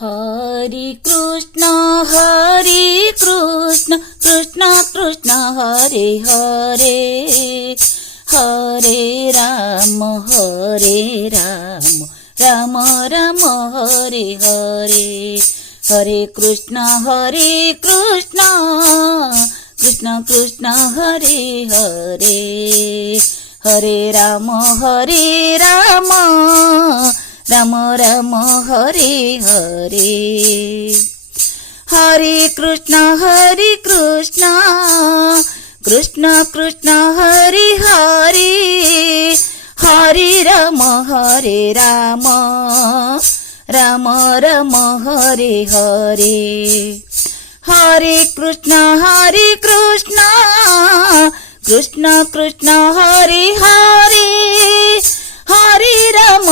Hare Krishna Krishna Krishna Hare Hare, Hare Ram Ram Ram Hare Hare. Hare Krishna Krishna Krishna Hare Hare, Hare Ram Ram Ram Hare Hare. Hare Krishna Krishna Krishna Hare Hare, Hare Ram Ram Ram Hare Hare. Hare Krishna Krishna Krishna Hare Hare, Hare Ram